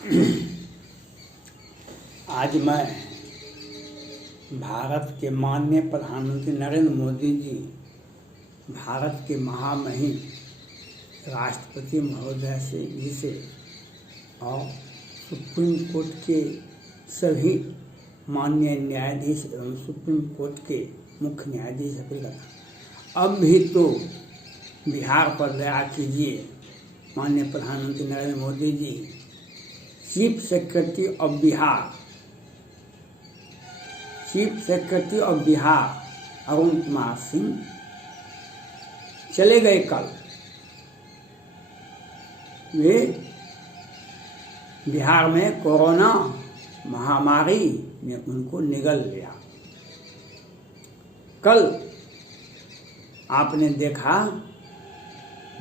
आज मैं भारत के माननीय प्रधानमंत्री नरेंद्र मोदी जी, भारत के महामहिम राष्ट्रपति महोदय से और सुप्रीम कोर्ट के सभी माननीय न्यायाधीश एवं सुप्रीम कोर्ट के मुख्य न्यायाधीश अपील करता, अब भी तो बिहार पर दया कीजिए। माननीय प्रधानमंत्री Narendra Modi ji, chief secretary of Bihar Arun Kumar Singh चले गए कल। वे बिहार में कोरोना महामारी ने उनको निगल लिया। कल आपने देखा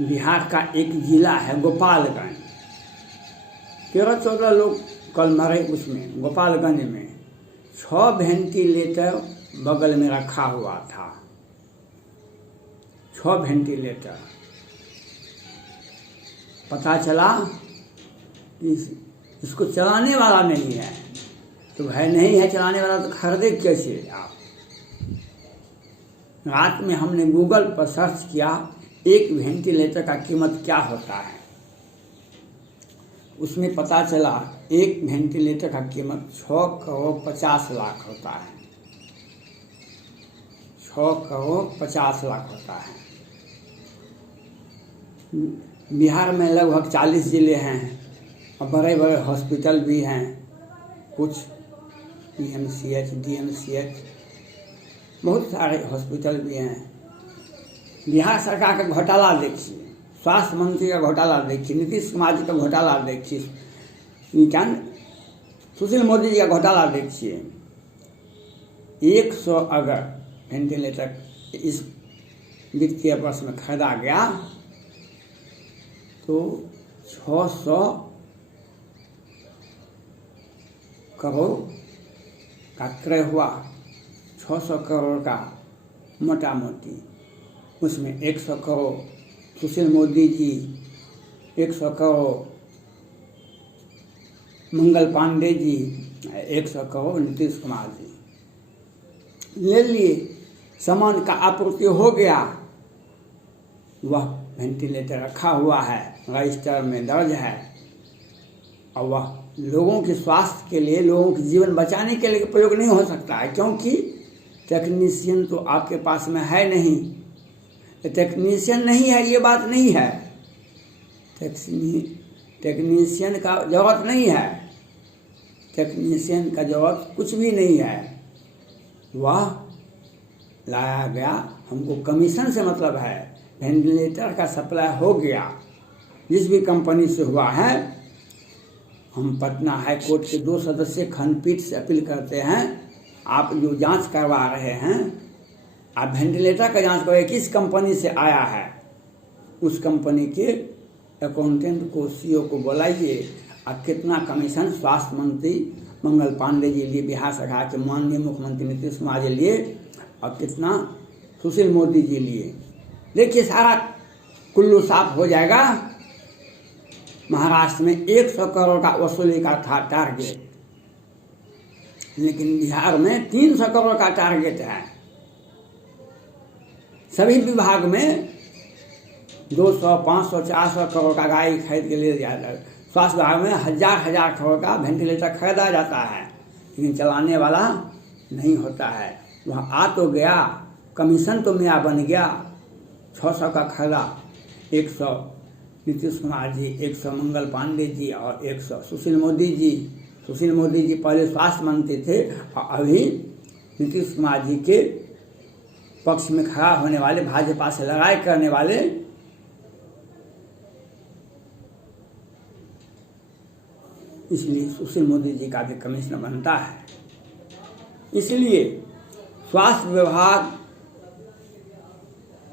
बिहार का एक जिला है गोपालगंज, 13-14 लोग कल मरे उसमें। गोपालगंज में 6 वेंटिलेटर बगल में रखा हुआ था। 6 वेंटिलेटर। पता चला कि इसको चलाने वाला नहीं है, तो भय नहीं है चलाने वाला तो खरीदे कैसे आप। रात में हमने गूगल पर सर्च किया एक वेंटिलेटर का कीमत क्या होता है। उसमें पता चला एक वेंटिलेटर का कीमत 6 करोड़ 50 लाख होता है। 6 करोड़ 50 लाख होता है। बिहार में लगभग 40 जिले हैं और बड़े बड़े हॉस्पिटल भी हैं, कुछ PMCH, DMCH, बहुत सारे हॉस्पिटल भी हैं। बिहार सरकार का घोटाला देखिए, स्वास्थ्य मंत्री का घोटाला देखिए, नीतीश कुमार जी का घोटाला देखिए, सुशील मोदी जी का घोटाला देखिए। 100 अगर वेंटिलेटर इस वित्तीय वर्ष में खरीदा गया तो 600 करोड़ का क्रय हुआ। 600 करोड़ का मोटा मोटी, उसमें 100 करोड़ सुशील मोदी जी, 100 करोड़ मंगल पांडे जी, 100 करोड़ नीतीश कुमार जी ले लिए। सामान का आपूर्ति हो गया। वह वेंटिलेटर रखा हुआ है, रजिस्टर में दर्ज है, और वह लोगों के स्वास्थ्य के लिए, लोगों के जीवन बचाने के लिए प्रयोग नहीं हो सकता है, क्योंकि टेक्नीशियन तो आपके पास में है नहीं। टेक्नीशियन नहीं है, ये बात नहीं है। टेक्नीशियन का जरूरत नहीं है। टेक्नीशियन का जरूरत कुछ भी नहीं है। वह लाया गया, हमको कमीशन से मतलब है। वेंटिलेटर का सप्लाई हो गया, जिस भी कंपनी से हुआ है। हम पटना हाई कोर्ट के 2 सदस्यीय खंडपीठ से अपील करते हैं, आप जो जांच करवा रहे हैं, आप वेंटिलेटर का जांच करें किस कंपनी से आया है। उस कंपनी के अकाउंटेंट को, CEO को बुलाइए, और कितना कमीशन स्वास्थ्य मंत्री मंगल पांडे जी लिए, बिहार सरकार के माननीय मुख्यमंत्री नीतीश कुमार जी लिए, और कितना सुशील मोदी जी लिए। देखिए सारा कुल्लू साफ हो जाएगा। महाराष्ट्र में 100 करोड़ का वसूली का था टारगेट, लेकिन बिहार में 300 करोड़ का टारगेट है। सभी विभाग में 200, 500, 400 करोड़ का गाड़ी खरीद के ले जाता है। स्वास्थ्य विभाग में हजार करोड़ का वेंटिलेटर खरीदा जाता है, लेकिन चलाने वाला नहीं होता है। वह आ तो गया, कमीशन तो मेरा बन गया। 600 का खरीदा, 100 नीतीश कुमार जी, 100 मंगल पांडे जी, और 100 सुशील मोदी जी। सुशील मोदी जी पहले स्वास्थ्य मंत्री थे, और अभी नीतीश कुमार जी के पक्ष में खड़ा होने वाले, भाजपा से लड़ाई करने वाले। इसलिए सुशील मोदी जी का भी कमिश्नर बनता है। इसलिए स्वास्थ्य विभाग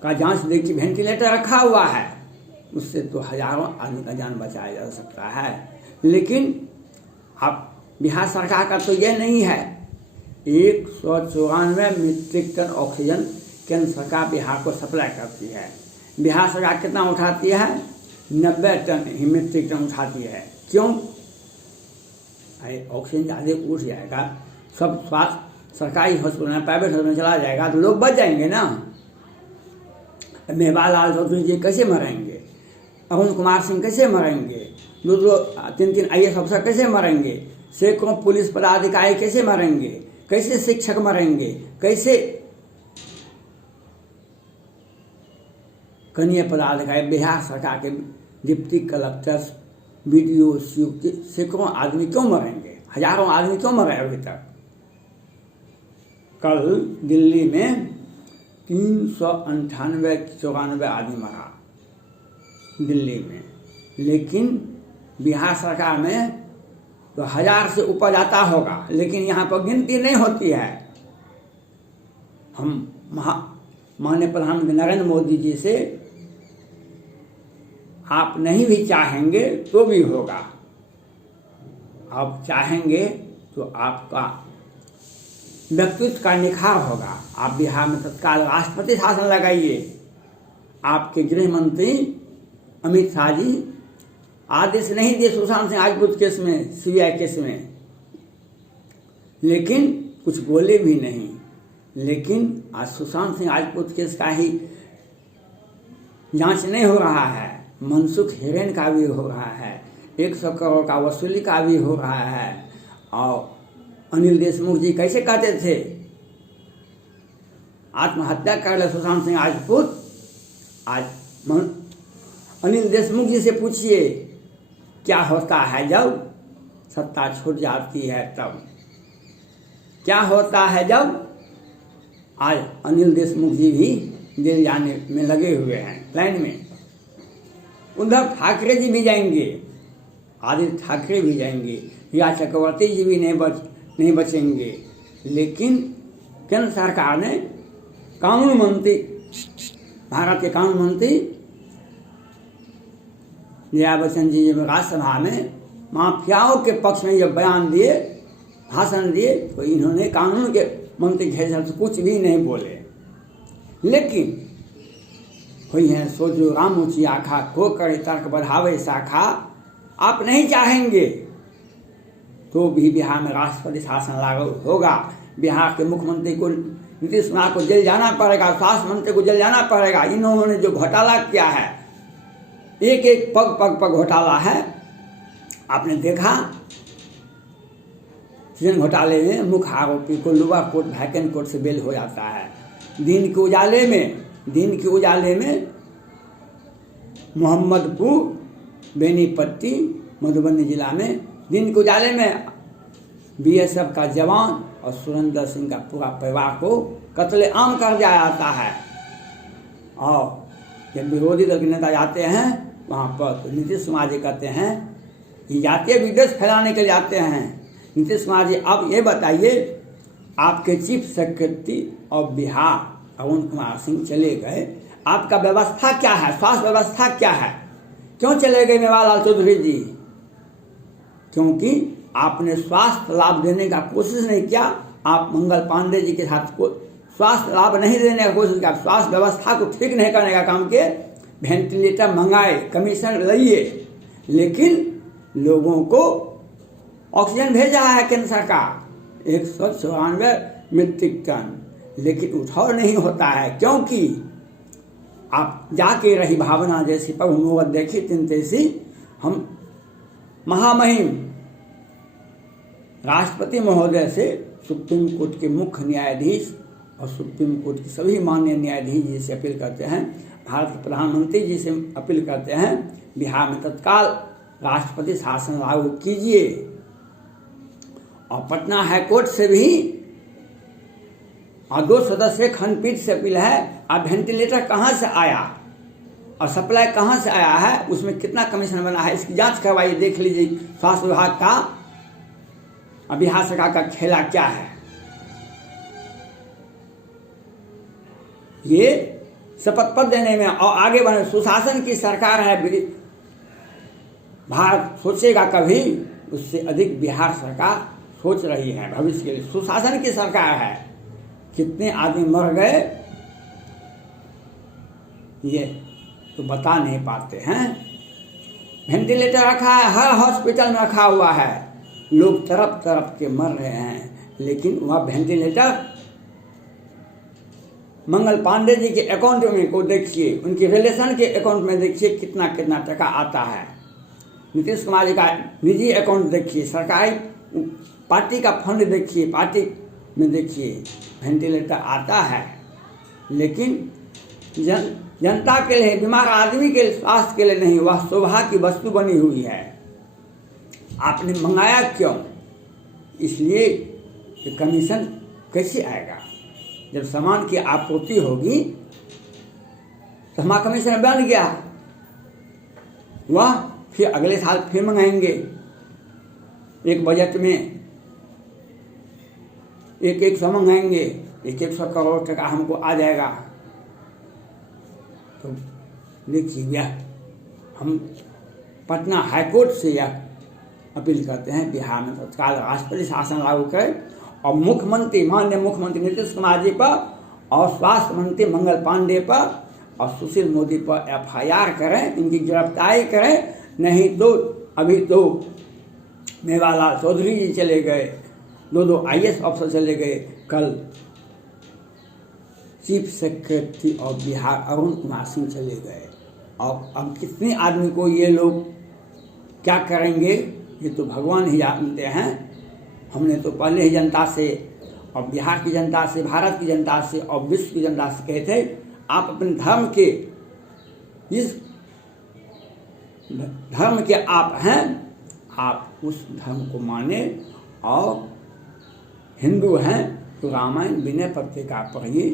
का जांच देखिए, वेंटिलेटर रखा हुआ है, उससे तो हजारों आदमी का जान बचाया जा सकता है। लेकिन अब बिहार सरकार का तो यह नहीं है। 194 मीट्रिक टन ऑक्सीजन केंद्र सरकार बिहार को सप्लाई करती है। बिहार सरकार कितना उठाती है? 90 टन मीट्रिक टन उठाती है। क्यों? ऑक्सीजन ज़्यादा उठ जाएगा, सब स्वास्थ्य सरकारी हॉस्पिटल में, प्राइवेट हॉस्पिटल में चला जाएगा तो लोग बच जाएंगे ना। मेवालाल चौधरी जी कैसे मरेंगे, अरुण कुमार सिंह कैसे मरेंगे, 2-2 3-3 IAS अफसर कैसे मरेंगे, सैकड़ों पुलिस पदाधिकारी कैसे मरेंगे, कैसे शिक्षक मरेंगे, कैसे कनीय पदाधिकारी, बिहार सरकार के डिप्टी कलेक्टर, BDO, सैकड़ों आदमी क्यों मरेंगे, हजारों आदमी क्यों मरे अभी तक। कल दिल्ली में 398-94 आदमी मरा दिल्ली में, लेकिन बिहार सरकार में तो 1000 से ऊपर जाता होगा, लेकिन यहाँ पर गिनती नहीं होती है। हम माननीय प्रधानमंत्री नरेंद्र मोदी जी से आप नहीं भी चाहेंगे तो भी होगा, आप चाहेंगे तो आपका व्यक्तित्व का निखार होगा। आप बिहार में तत्काल राष्ट्रपति शासन लगाइए। आपके गृह मंत्री अमित शाह जी आदेश नहीं दिए सुशांत सिंह राजपूत केस में, CBI केस में, लेकिन कुछ बोले भी नहीं। लेकिन आज सुशांत सिंह राजपूत केस का ही जांच नहीं हो रहा है, मनसुख हिरेन का भी हो रहा है, 100 करोड़ का वसूली का भी हो रहा है। और अनिल देशमुख जी कैसे कहते थे आत्महत्या कर ले सुशांत सिंह राजपूत, आज अनिल देशमुख जी से पूछिए क्या होता है जब सत्ता छूट जाती है, तब क्या होता है जब। आज अनिल देशमुख जी भी जेल जाने में लगे हुए हैं लाइन में, उद्धव ठाकरे जी भी जाएंगे, आदित्य ठाकरे भी जाएंगे, रिया चक्रवर्ती जी भी नहीं बचेंगे। लेकिन केंद्र सरकार ने कानून मंत्री, भारत के कानून मंत्री जया बच्चन जी जब राज्यसभा में माफियाओं के पक्ष में जब बयान दिए, भाषण दिए, तो इन्होंने कानून के मंत्री के हिसाब से कुछ भी नहीं बोले। लेकिन हुई है सोचो राम ऊँची आखा, को करे तर्क बढ़ावे शाखा। आप नहीं चाहेंगे तो भी बिहार में राष्ट्रपति शासन लागू होगा। बिहार के मुख्यमंत्री को, नीतीश कुमार को जेल जाना पड़ेगा, स्वास्थ्य मंत्री को जेल जाना पड़ेगा। इन्होंने जो घोटाला किया है, एक एक पग घोटाला है। आपने देखा सृजन घोटाले में मुख्य आरोपी को लोअर कोर्ट, वैकेंट कोर्ट से बेल हो जाता है। दिन के उजाले में मोहम्मदपुर, बेनीपट्टी, मधुबनी जिला में दिन के उजाले में BSF का जवान और सुरेंद्र सिंह का पूरा परिवार को कत्लेआम कर दिया जाता है। और जब विरोधी दल के नेता जाते हैं वहाँ पर, तो नीतीश कुमार जी कहते हैं ये जातीय विद्वेष फैलाने के लिए जाते हैं। नीतीश कुमार जी, आप ये बताइए, आपके chief secretary of Bihar Arun Kumar Singh चले गए, आपका व्यवस्था क्या है, स्वास्थ्य व्यवस्था क्या है, क्यों चले गए मेवालाल चौधरी जी? क्योंकि आपने स्वास्थ्य लाभ देने का कोशिश नहीं किया। आप मंगल पांडे जी के साथ स्वास्थ्य लाभ नहीं देने का कोशिश किया, स्वास्थ्य व्यवस्था को ठीक नहीं करने का काम किए। वेंटिलेटर मंगाए, कमीशन लिए, लेकिन लोगों को ऑक्सीजन भेजा है केंद्र सरकार 194 मीट्रिक टन, लेकिन उठाव नहीं होता है। क्योंकि आप जाके रही भावना जैसी प्रभु मोहब्बत देखी तिन तैसी। हम महामहिम राष्ट्रपति महोदय से सुप्रीम कोर्ट के मुख्य न्यायाधीश और सुप्रीम कोर्ट की सभी माननीय न्यायाधीश जी से अपील करते हैं, भारत के प्रधानमंत्री जी से अपील करते हैं, बिहार में तत्काल राष्ट्रपति शासन लागू कीजिए। और पटना हाईकोर्ट से भी और 2 सदस्यीय खंडपीठ से अपील है, अब वेंटिलेटर कहाँ से आया और सप्लाई कहाँ से आया है, उसमें कितना कमीशन बना है, इसकी जांच करवाइए, देख लीजिए स्वास्थ्य विभाग का और बिहार सरकार का खेला क्या है। ये शपथ पत्र देने में और आगे बढ़ने, सुशासन की सरकार है, भारत सोचेगा कभी, उससे अधिक बिहार सरकार सोच रही है भविष्य के लिए। सुशासन की सरकार है, कितने आदमी मर गए ये तो बता नहीं पाते हैं। वेंटिलेटर रखा है, हर हॉस्पिटल में रखा हुआ है, लोग तरफ तरफ के मर रहे हैं, लेकिन वह वेंटिलेटर मंगल पांडे जी के अकाउंट में को देखिए, उनके रिलेशन के अकाउंट में देखिए कितना कितना टका आता है। नीतीश कुमार जी का निजी अकाउंट देखिए, सरकारी पार्टी का फंड देखिए, पार्टी में देखिए वेंटिलेटर आता है, लेकिन जनता के लिए, बीमार आदमी के स्वास्थ्य के लिए नहीं, वह शोभा की वस्तु बनी हुई है। आपने मंगाया क्यों? इसलिए कि कमीशन कैसे आएगा? जब सामान की आपूर्ति होगी तो हमारा कमीशन बन गया, वह फिर अगले साल फिर मंगाएंगे। एक बजट में 100 मंगाएंगे, 100 करोड़ टका हमको आ जाएगा। तो देखिए, यह हम पटना हाईकोर्ट से यह अपील करते हैं, बिहार में तत्काल राष्ट्रपति शासन लागू करें और मुख्यमंत्री, माननीय मुख्यमंत्री नीतीश कुमार जी पर और स्वास्थ्य मंत्री मंगल पांडे पर और सुशील मोदी पर FIR करें, इनकी गिरफ्तारी करें। नहीं तो अभी तो मेवालाल चौधरी जी चले गए, 2 IAS अफसर चले गए, कल chief secretary of Bihar Arun Kumar Singh चले गए। और अब कितने आदमी को ये लोग क्या करेंगे ये तो भगवान ही जानते हैं। हमने तो पहले ही जनता से और बिहार की जनता से, भारत की जनता से और विश्व की जनता से कहे थे, आप अपने धर्म के, जिस धर्म के आप हैं, आप उस धर्म को माने। और हिंदू हैं तो रामायण विनय पत्रिका पढ़िए,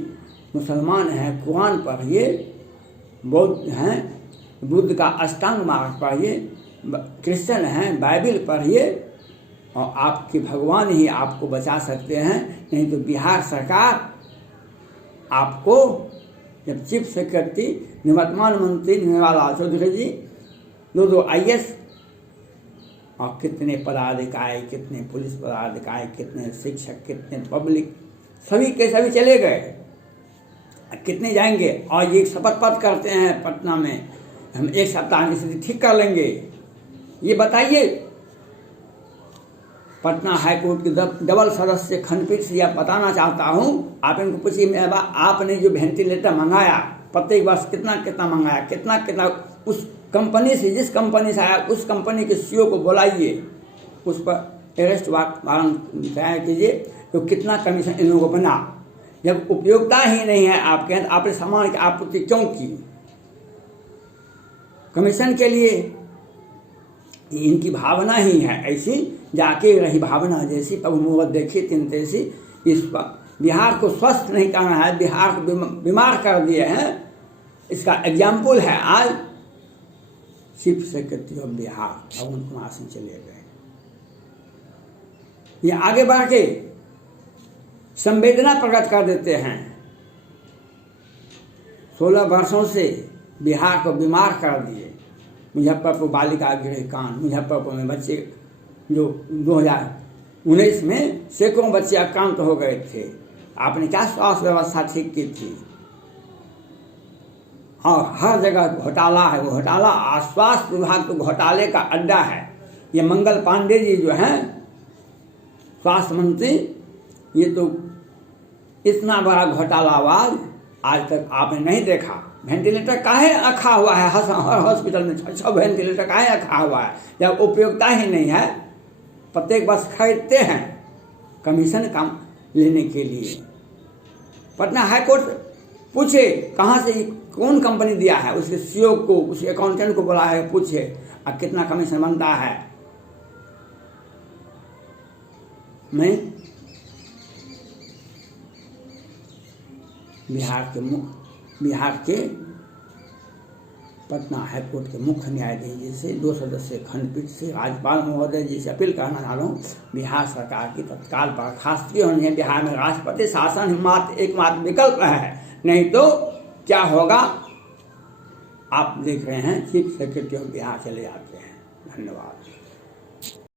मुसलमान हैं कुरान पढ़िए, बौद्ध हैं बुद्ध का अष्टांग मार्ग पढ़िए, क्रिश्चियन हैं बाइबिल पढ़िए, और आपके भगवान ही आपको बचा सकते हैं। नहीं तो बिहार सरकार आपको, जब चीफ सेक्रेटरी निवर्तमान मंत्री मेवालाल चौधरी जी, 2 IAS और कितने पदाधिकारी, कितने पुलिस पदाधिकारी, कितने शिक्षक, कितने पब्लिक, सभी के सभी चले गए। कितने जाएंगे? और ये शपथ पत्र करते हैं पटना में, हम 1 सप्ताह में स्थिति ठीक कर लेंगे। ये बताइए, पटना हाईकोर्ट की डबल सदस्य खंडपीठ से यह बताना चाहता हूँ, आप इनको पूछिए, आपने जो वेंटिलेटर मंगाया प्रत्येक वर्ष कितना कितना मंगाया, कितना कितना उस कंपनी से, जिस कंपनी से आया उस कंपनी के CEO को बुलाइए, उस पर अरेस्ट वारंट तैयार कीजिए, तो कितना कमीशन इन लोगों को बना। जब उपयोगिता ही नहीं है आपके, तो आपने सामान की आपूर्ति क्यों की? कमीशन के लिए इनकी भावना ही है ऐसी, जाके रही भावना जैसी, प्रभु मुहूर्त देखी तीन तैसी। इस पर बिहार को स्वस्थ नहीं करना है, बिहार को बीमार कर दिए हैं। इसका एग्जाम्पल है आज chief secretary of Bihar Arun Kumar Singh चले गए। ये आगे बढ़ के संवेदना प्रकट कर देते हैं। 16 वर्षों से बिहार को बीमार कर दिए। मुजफ्फरपुर बालिका गृह कांड, मुजफ्फरपुर में बच्चे जो 2019 में सैकड़ों बच्चे आक्रांत हो गए थे, आपने क्या स्वास्थ्य व्यवस्था ठीक की थी? और हर जगह घोटाला है, वो घोटाला स्वास्थ्य विभाग तो घोटाले का अड्डा है। ये मंगल पांडे जी जो हैं स्वास्थ्य मंत्री, ये तो इतना बड़ा घोटालाबाज आज तक आपने नहीं देखा। वेंटिलेटर काहे रखा हुआ है हर हॉस्पिटल में, 6 वेंटिलेटर काहे रखा हुआ है जब उपयोगिता ही नहीं है? प्रत्येक वर्ष खरीदते हैं कमीशन काम लेने के लिए। पटना हाईकोर्ट पूछे कहाँ से, कौन कंपनी दिया है, उसके CEO को, उसके अकाउंटेंट को बुला है, पूछे अब कितना कमीशन बनता है। मैं बिहार के पटना हाईकोर्ट के मुख्य न्यायाधीश जी से, 2 सदस्यीय खंडपीठ से राज्यपाल महोदय जी से अपील करना चाह रहा हूँ, बिहार सरकार की तत्काल बर्खास्तगी होनी है। बिहार में राष्ट्रपति शासन एकमात्र विकल्प है, नहीं तो क्या होगा आप देख रहे हैं, चीफ सेक्रेटरी ऑफ बिहार चले जाते हैं। धन्यवाद।